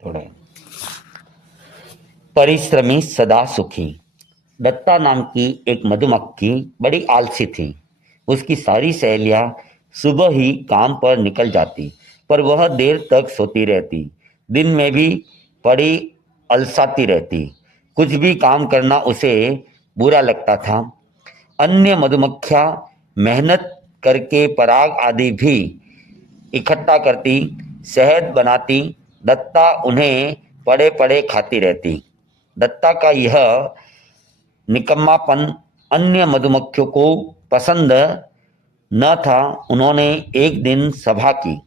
थोड़ा परिश्रमी सदा सुखी। दत्ता नाम की एक मधुमक्खी बड़ी आलसी थी। उसकी सारी सहेलियां सुबह ही काम पर निकल जाती, पर वह देर तक सोती रहती। दिन में भी पड़ी अलसाती रहती। कुछ भी काम करना उसे बुरा लगता था। अन्य मधुमक्खियां मेहनत करके पराग आदि भी इकट्ठा करती, शहद बनाती। दत्ता उन्हें पड़े पड़े खाती रहती। दत्ता का यह निकम्मापन अन्य मधुमक्खियों को पसंद न था। उन्होंने एक दिन सभा की।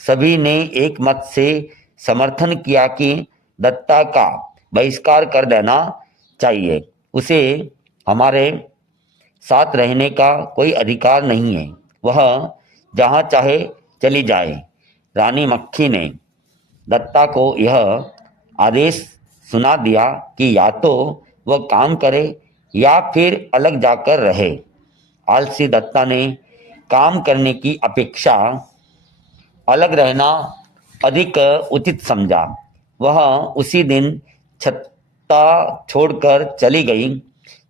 सभी ने एक मत से समर्थन किया कि दत्ता का बहिष्कार कर देना चाहिए। उसे हमारे साथ रहने का कोई अधिकार नहीं है, वह जहाँ चाहे चली जाए। रानी मक्खी ने दत्ता को यह आदेश सुना दिया कि या तो वह काम करे या फिर अलग जाकर रहे। आलसी दत्ता ने काम करने की अपेक्षा अलग रहना अधिक उचित समझा। वह उसी दिन छत्ता छोड़कर चली गई।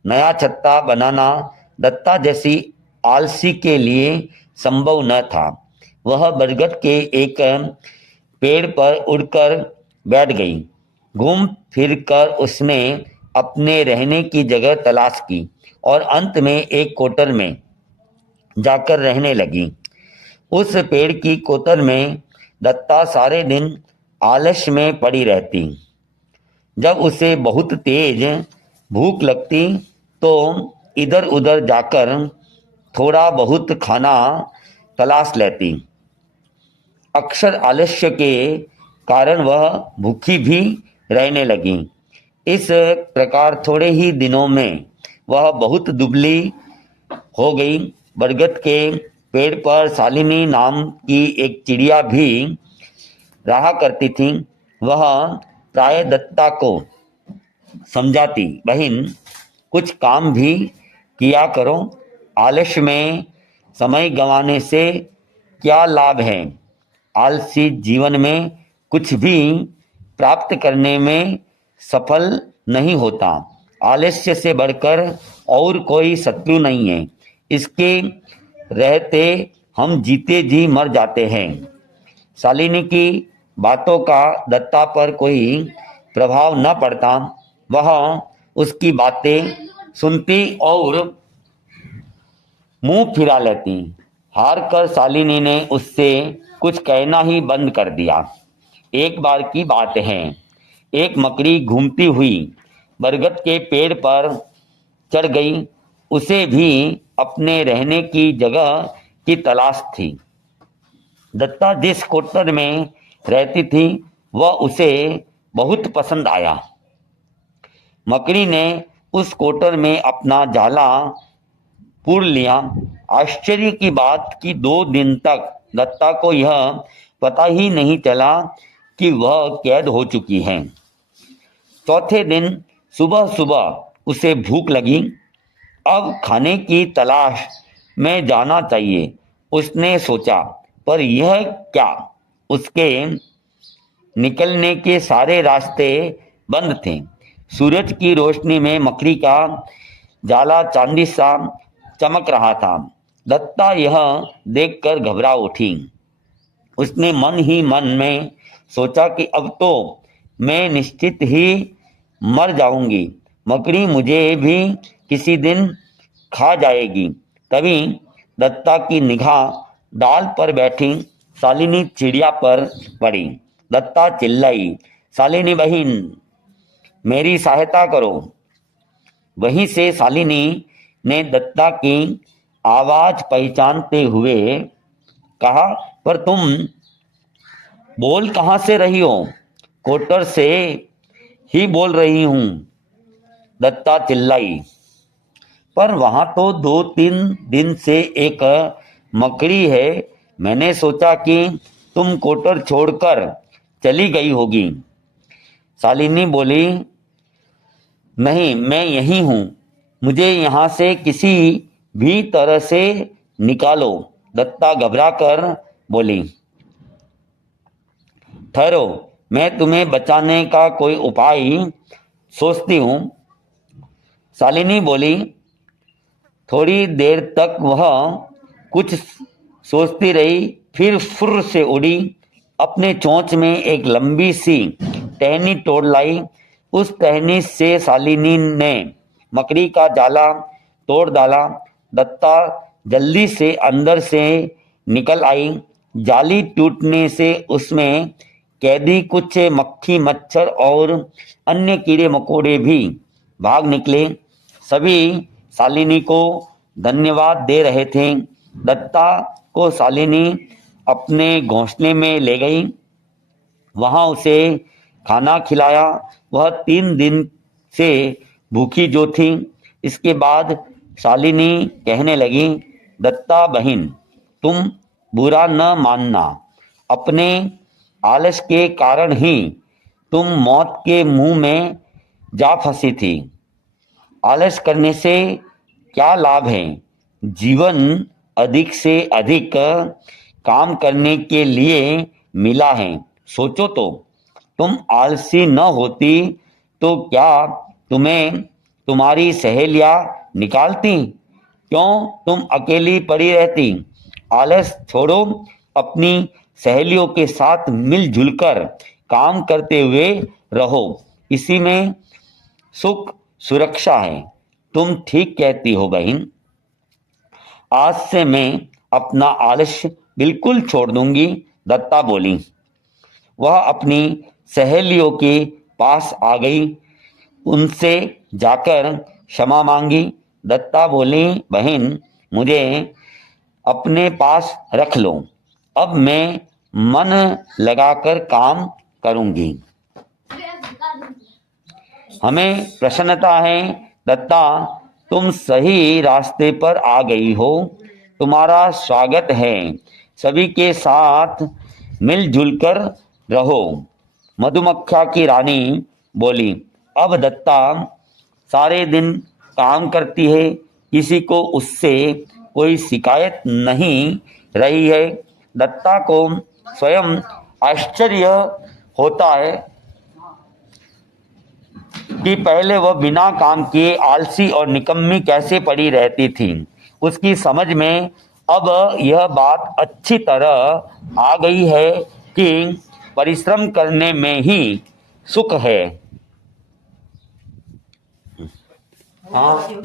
नया छत्ता बनाना दत्ता जैसी आलसी के लिए संभव न था। वह बरगद के एक पेड़ पर उड़कर बैठ गई। घूम फिरकर उसने अपने रहने की जगह तलाश की और अंत में एक कोटर में जाकर रहने लगी। उस पेड़ की कोतर में दत्ता सारे दिन आलस्य में पड़ी रहती। जब उसे बहुत तेज भूख लगती तो इधर उधर जाकर थोड़ा बहुत खाना तलाश लेती। अक्सर आलस्य के कारण वह भूखी भी रहने लगी। इस प्रकार थोड़े ही दिनों में वह बहुत दुबली हो गई। बरगद के पेड़ पर शालिनी नाम की एक चिड़िया भी रहा करती थी। वह प्राय दत्ता को समझाती, बहन कुछ काम भी किया करो, आलस्य में समय गंवाने से क्या लाभ है। आलसी जीवन में कुछ भी प्राप्त करने में सफल नहीं होता। आलस्य से बढ़कर और कोई शत्रु नहीं है। इसके रहते हम जीते जी मर जाते हैं। शालिनी की बातों का दत्ता पर कोई प्रभाव न पड़ता। वह उसकी बातें सुनती और मुंह फिरा लेती। हार कर शालिनी ने उससे कुछ कहना ही बंद कर दिया। एक बार की बात है, एक मकड़ी घूमती हुई बरगद के पेड़ पर चढ़ गई। उसे भी अपने रहने की जगह की तलाश थी। दत्ता जिस कोटर में रहती थी वह उसे बहुत पसंद आया। मकड़ी ने उस कोटर में अपना जाला पूर लिया। आश्चर्य की बात कि 2 दिन तक दत्ता को यह पता ही नहीं चला कि वह कैद हो चुकी है। चौथे दिन सुबह सुबह उसे भूख लगी। अब खाने की तलाश में जाना चाहिए, उसने सोचा। पर यह क्या, उसके निकलने के सारे रास्ते बंद थे। सूरज की रोशनी में मकड़ी का जाला चांदी सा चमक रहा था। दत्ता यह देखकर घबरा उठी। उसने मन ही मन में सोचा कि अब तो मैं निश्चित ही मर जाऊंगी। मकड़ी मुझे भी किसी दिन खा जाएगी। तभी दत्ता की निगाह डाल पर बैठी शालिनी चिड़िया पर पड़ी। दत्ता चिल्लाई, शालिनी बहन मेरी सहायता करो। वहीं से शालिनी ने दत्ता की आवाज पहचानते हुए कहा, पर तुम बोल कहाँ से रही हो? कोटर से ही बोल रही हूं, दत्ता चिल्लाई। पर वहां तो 2-3 दिन से एक मकड़ी है। मैंने सोचा कि तुम कोटर छोड़कर चली गई होगी। शालिनी बोली, नहीं, मैं यही हूं, मुझे यहां से किसी भी तरह से निकालो। दत्ता घबरा कर बोली, ठहरो, मैं तुम्हें बचाने का कोई उपाय सोचती हूँ। शालिनी बोली। थोड़ी देर तक वह कुछ सोचती रही, फिर फुर्र से उड़ी, अपने चोंच में एक लंबी सी टहनी तोड़ लाई। उस टहनी से शालिनी ने मकड़ी का जाला तोड़ डाला। दत्ता जल्दी से अंदर से निकल आई। जाली टूटने से उसमें कैदी कुछ मक्खी मच्छर और अन्य कीड़े मकोड़े भी भाग निकले। सभी शालिनी को धन्यवाद दे रहे थे। दत्ता को शालिनी अपने घोंसले में ले गई, वहां उसे खाना खिलाया। वह 3 दिन से भूखी जो थी। इसके बाद शालिनी कहने लगी, दत्ता बहन, तुम बुरा न मानना, अपने आलस के कारण ही तुम मौत के मुंह में जा फंसी थी। आलस करने से क्या लाभ है? जीवन अधिक से अधिक काम करने के लिए मिला है। सोचो तो, तुम आलसी न होती तो क्या तुम्हें तुम्हारी सहेलियां निकालती? क्यों तुम अकेली पड़ी रहती? आलस छोड़ो, अपनी सहेलियों के साथ मिलजुल कर काम करते हुए रहो, इसी में सुख सुरक्षा है। तुम ठीक कहती हो बहन। आज से मैं अपना आलस्य बिल्कुल छोड़ दूंगी, दत्ता बोली। वह अपनी सहेलियों के पास आ गई, उनसे जाकर क्षमा मांगी। दत्ता बोली, बहन, मुझे अपने पास रख लो, अब मैं मन लगाकर काम करूंगी। हमें प्रसन्नता है दत्ता, तुम सही रास्ते पर आ गई हो, तुम्हारा स्वागत है। सभी के साथ मिलजुल कर रहो। मधुमक्खिया की रानी बोली। अब दत्ता सारे दिन काम करती है, किसी को उससे कोई शिकायत नहीं रही है। दत्ता को स्वयं आश्चर्य होता है कि पहले वह बिना काम किए आलसी और निकम्मी कैसे पड़ी रहती थी। उसकी समझ में अब यह बात अच्छी तरह आ गई है कि परिश्रम करने में ही सुख है। हाँ।